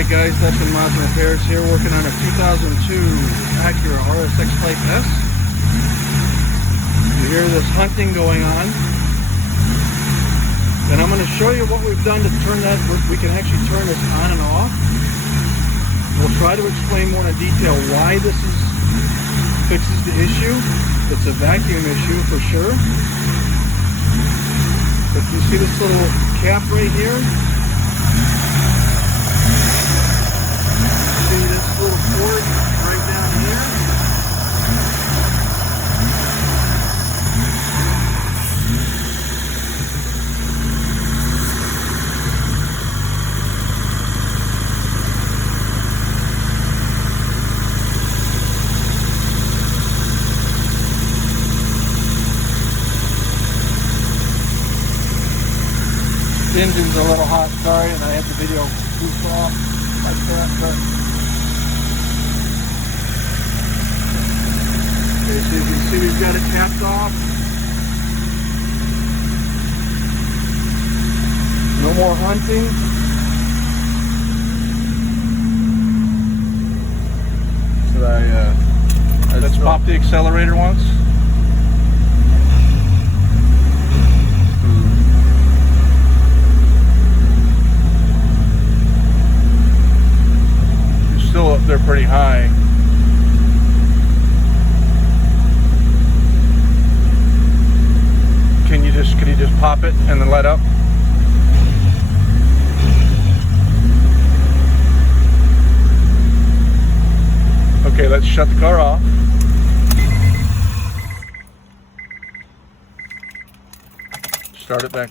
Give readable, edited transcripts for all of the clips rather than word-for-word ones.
Alright guys, Dutch and Mods and Repairs here, working on a 2002 Acura RSX Type S. You hear this hunting going on. And I'm going to show you what we've done to turn that, we can actually turn this on and off. We'll try to explain more in detail why this fixes the issue. It's a vacuum issue for sure. But you see this little cap right here? See this little port right down here? The engine's a little hot, sorry, and I had the video goofed off like that, but okay, so you can see we've got it capped off. No more hunting. Should let's pop the accelerator once. Still up there pretty high. Can you just pop it and then let up? Okay, let's shut the car off. Start it back.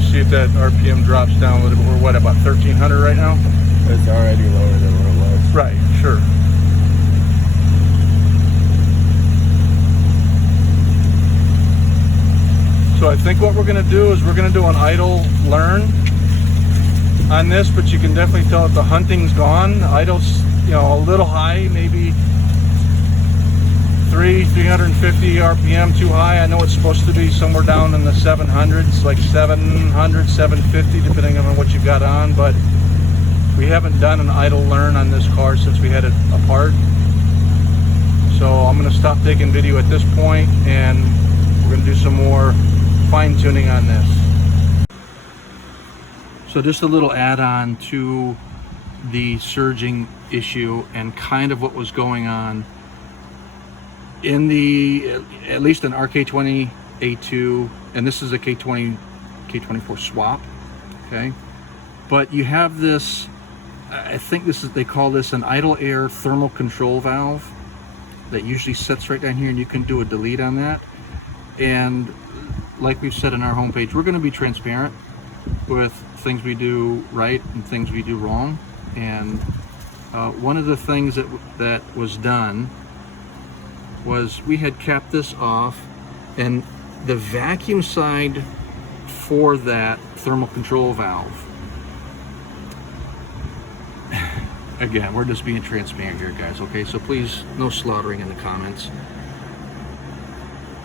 See if that RPM drops down a little bit. We're what, about 1300 right now? It's already lower than what it was. Right, sure. So I think what we're going to do is we're going to do an idle learn on this, but you can definitely tell that the hunting's gone. Idle's, you know, a little high, maybe 350 RPM too high. I know it's supposed to be somewhere down in the 700s, like 700, 750, depending on what you've got on, but we haven't done an idle learn on this car since we had it apart. So I'm going to stop taking video at this point, and we're going to do some more fine-tuning on this. So just a little add-on to the surging issue and kind of what was going on in the, at least an RK20 A2, and this is a K24 swap, okay? But you have this, I think this is, they call this an idle air thermal control valve that usually sits right down here, and you can do a delete on that. And like we've said on our homepage, we're going to be transparent with things we do right and things we do wrong. And one of the things that was done was we had capped this off, and the vacuum side for that thermal control valve, again, we're just being transparent here, guys, okay? So please, no slaughtering in the comments.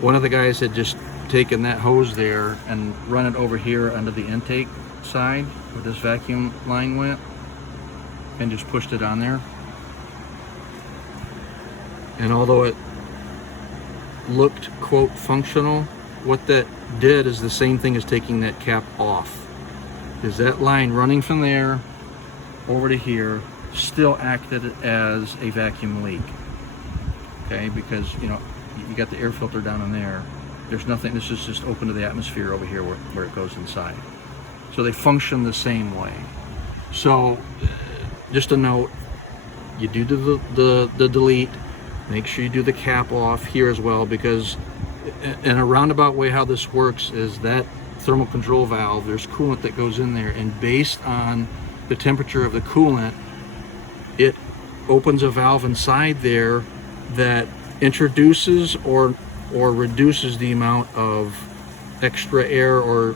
One of the guys had just taken that hose there and run it over here under the intake side where this vacuum line went and just pushed it on there. And although it looked, quote, functional, what that did is the same thing as taking that cap off. Is that line running from there over to here still acted as a vacuum leak, okay? Because, you know, you got the air filter down in there. There's nothing, this is just open to the atmosphere over here where it goes inside. So they function the same way. So just a note, you do the delete, make sure you do the cap off here as well, because in a roundabout way how this works is that thermal control valve, there's coolant that goes in there, and based on the temperature of the coolant, it opens a valve inside there that introduces or reduces the amount of extra air or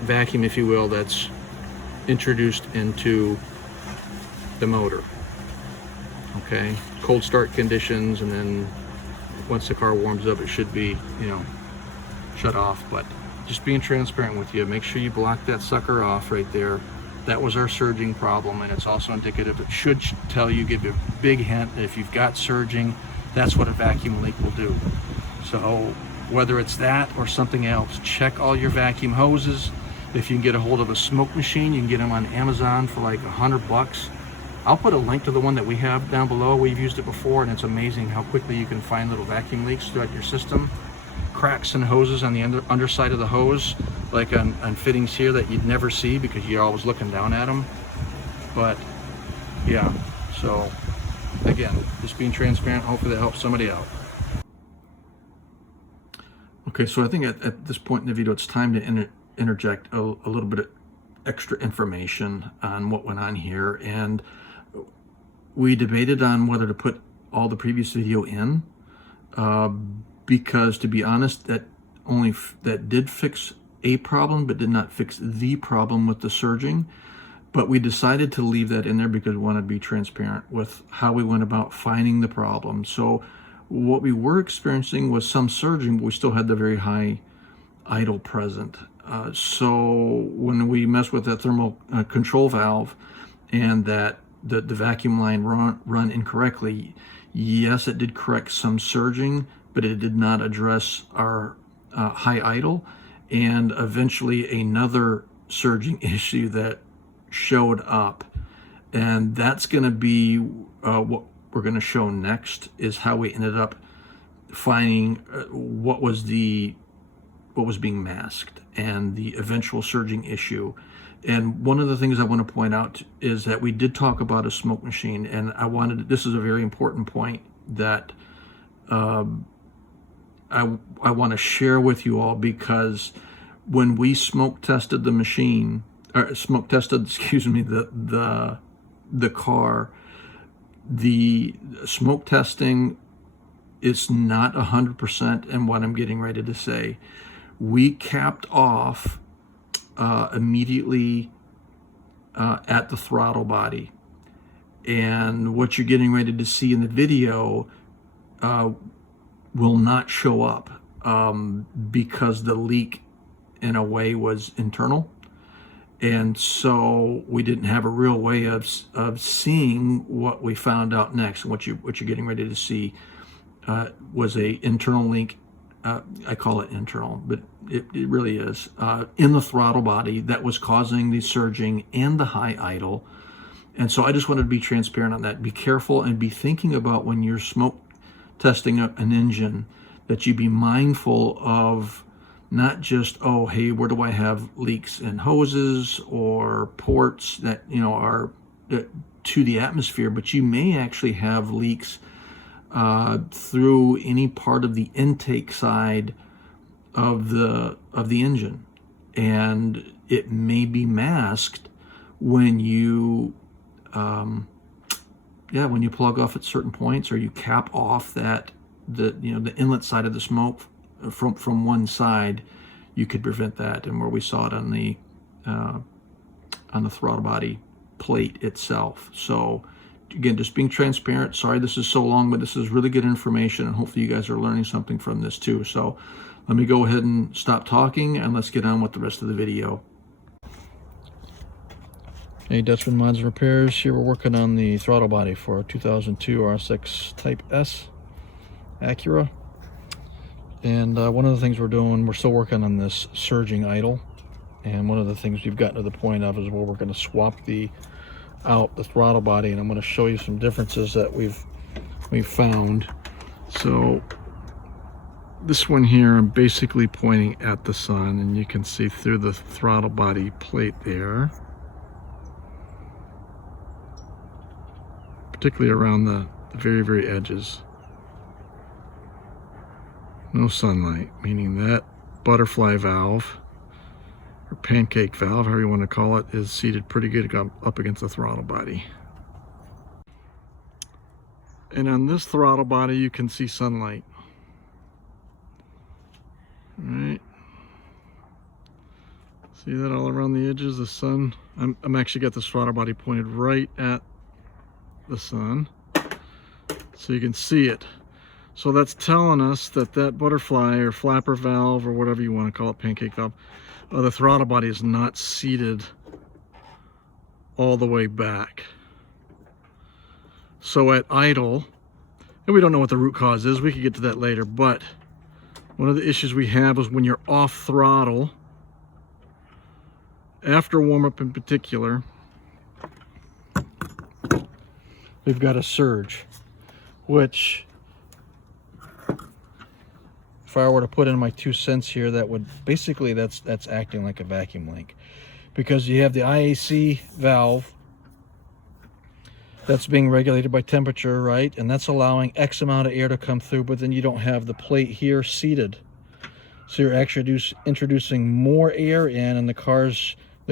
vacuum, if you will, that's introduced into the motor. Okay, cold start conditions, and then once the car warms up, it should be, you know, shut off. But just being transparent with you, make sure you block that sucker off right there. That was our surging problem, and it's also indicative. It should tell you, give you a big hint that if you've got surging, that's what a vacuum leak will do. So whether it's that or something else, check all your vacuum hoses. If you can get a hold of a smoke machine, you can get them on Amazon for like $100. I'll put a link to the one that we have down below. We've used it before, and it's amazing how quickly you can find little vacuum leaks throughout your system. Cracks in hoses on the underside of the hose, like on fittings here, that you'd never see because you're always looking down at them. But yeah, so again, just being transparent, hopefully that helps somebody out. Okay, so I think at this point in the video, it's time to interject a little bit of extra information on what went on here. And we debated on whether to put all the previous video in, because to be honest, that did fix a problem, but did not fix the problem with the surging. But we decided to leave that in there because we wanted to be transparent with how we went about finding the problem. So what we were experiencing was some surging, but we still had the very high idle present. So when we messed with that thermal control valve and that the vacuum line run incorrectly, yes, it did correct some surging, but it did not address our high idle, and eventually another surging issue that showed up. And that's going to be what we're going to show next, is how we ended up finding what was being masked and the eventual surging issue. And one of the things I want to point out is that we did talk about a smoke machine, and this is a very important point that I want to share with you all, because when we smoke tested the machine, or smoke tested, excuse me, the car, the smoke testing is not 100% in what I'm getting ready to say. We capped off immediately at the throttle body, and what you're getting ready to see in the video will not show up because the leak in a way was internal, and so we didn't have a real way of seeing what we found out next. What you're getting ready to see was a internal leak. I call it internal, but it really is in the throttle body that was causing the surging and the high idle. And so I just wanted to be transparent on that. Be careful and be thinking about, when you're smoke testing an engine, that you be mindful of not just, oh, hey, where do I have leaks in hoses or ports that, you know, are to the atmosphere, but you may actually have leaks through any part of the intake side of the engine, and it may be masked when you when you plug off at certain points, or you cap off the inlet side of the smoke from one side. You could prevent that, and where we saw it on the throttle body plate itself. So again, just being transparent. Sorry this is so long, but this is really good information, and hopefully you guys are learning something from this too. So let me go ahead and stop talking, and let's get on with the rest of the video. Hey, Dutchman Mods and Repairs here. We're working on the throttle body for a 2002 RSX Type S Acura. And one of the things we're doing, we're still working on this surging idle. And one of the things we've gotten to the point of is where we're going to swap out the throttle body, and I'm going to show you some differences that we've found. So this one here, I'm basically pointing at the sun, and you can see through the throttle body plate there, particularly around the very, very edges. No sunlight, meaning that butterfly valve, or pancake valve, however you want to call it, is seated pretty good up against the throttle body. And on this throttle body, you can see sunlight. All right. See that all around the edges, the sun? I'm actually got this throttle body pointed right at the sun, so you can see it. So that's telling us that that butterfly or flapper valve or whatever you want to call it, pancake valve, the throttle body is not seated all the way back. So at idle, and we don't know what the root cause is, we could get to that later, but one of the issues we have is when you're off throttle, after warm-up in particular, we've got a surge, which, if I were to put in my 2 cents here, that would basically, that's acting like a vacuum leak, because you have the IAC valve that's being regulated by temperature, right? And that's allowing X amount of air to come through, but then you don't have the plate here seated. So you're actually introducing more air in, and the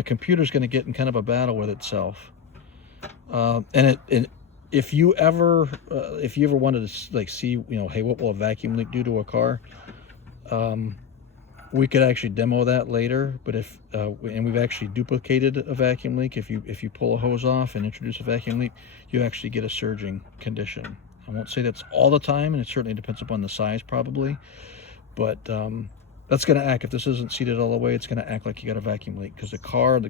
computer's going to get in kind of a battle with itself. And if you ever wanted to like see, hey, what will a vacuum leak do to a car? We could actually demo that later, but and we've actually duplicated a vacuum leak. If you pull a hose off and introduce a vacuum leak, you actually get a surging condition. I won't say that's all the time, and it certainly depends upon the size probably, but that's going to act, if this isn't seated all the way, it's going to act like you got a vacuum leak, because the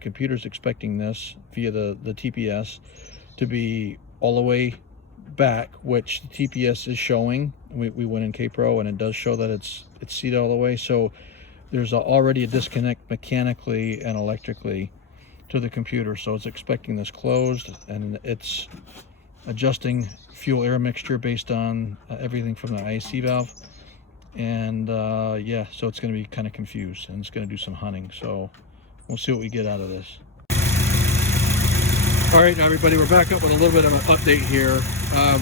computer's expecting this via the TPS to be all the way back, which the TPS is showing. We went in K-Pro and it does show that it's seated all the way. So there's already a disconnect mechanically and electrically to the computer, so it's expecting this closed, and it's adjusting fuel air mixture based on everything from the IAC valve. And yeah, so it's going to be kind of confused, and it's going to do some hunting, so we'll see what we get out of this. All right, now everybody, we're back up with a little bit of an update here.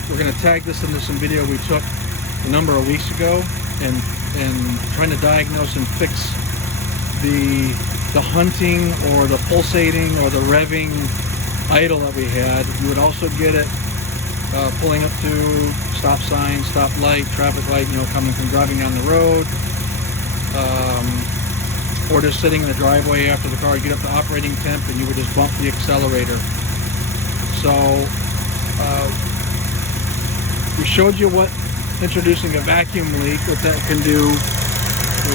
We're going to tag this into some video we took a number of weeks ago, and trying to diagnose and fix the hunting or the pulsating or the revving idle that we had. You would also get it pulling up to stop sign, stop light, traffic light, coming from driving down the road, or just sitting in the driveway after the car. You get up to operating temp and you would just bump the accelerator. So we showed you what introducing a vacuum leak, what that can do.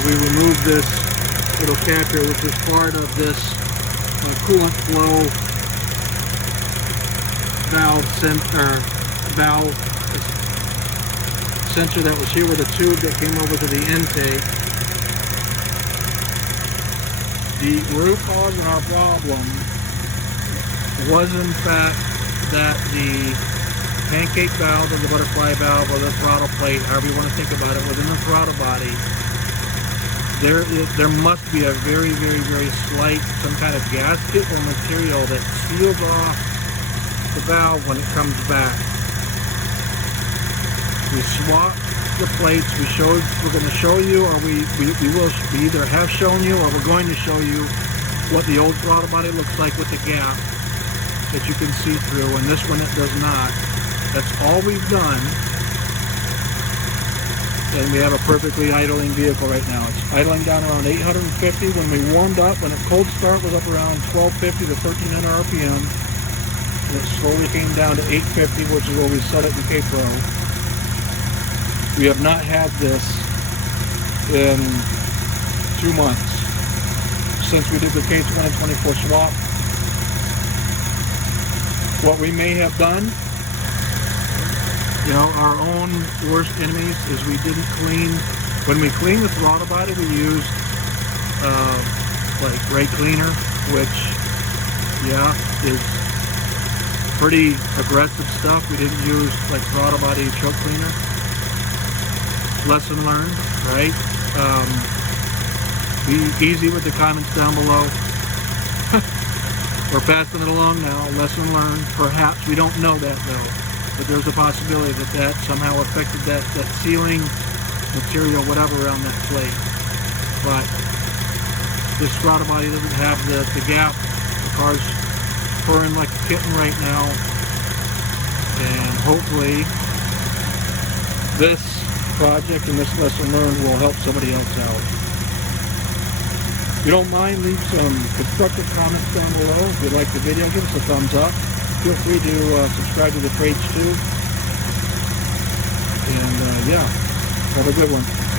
We removed this little cap here, which is part of this coolant flow valve sensor that was here with a tube that came over to the intake. The root cause in our problem was in fact that the pancake valve or the butterfly valve or the throttle plate, however you want to think about it, within the throttle body, there must be a very, very, very slight, some kind of gasket or material that seals off the valve when it comes back. We swapped the plates. We're going to show you, or we either have shown you or we're going to show you what the old throttle body looks like with the gap that you can see through, and this one it does not. That's all we've done, and we have a perfectly idling vehicle right now. It's idling down around 850. When we warmed up, when it cold start was up around 1250 to 1300 RPM, and it slowly came down to 850, which is where we set it in K-Pro. We have not had this in 2 months since we did the K2024 swap. What we may have done, our own worst enemies, is we didn't clean. When we cleaned the throttle body, we used like brake cleaner, which is pretty aggressive stuff. We didn't use like throttle body choke cleaner. Lesson learned, right? Be easy with the comments down below. We're passing it along now. Lesson learned. Perhaps we don't know that though, but there's a possibility that somehow affected that sealing material, whatever, around that plate. But this throttle body doesn't have the gap. The car's purring like a kitten right now, and hopefully this project and this lesson learned will help somebody else out. If you don't mind, leave some constructive comments down below. If you like the video, give us a thumbs up. Feel free to subscribe to the page too. And yeah, have a good one.